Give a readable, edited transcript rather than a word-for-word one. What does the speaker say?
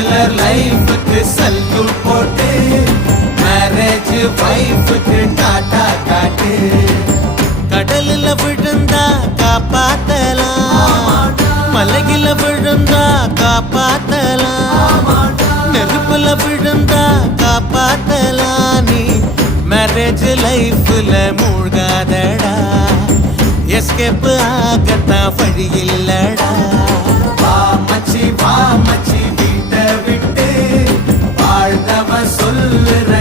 Bachelor லைஃபுக்கு salute போட்டு marriage வைஃபுக்கு Tata காட்டு. கடலில் விழுந்தா காப்பாத்தலாம், மலையில விழுந்தா காப்பாத்தலாம், நெருப்புல விழுந்தா காப்பாத்தலாம். நீ மேரேஜ் லைஃப்ல மூழ்காதடா, எஸ்கேப் ஆகத்தான் வழி இல்லடா. வா மச்சி வீட்டை விட்டு வாழ்ந்தவ சொல்லுற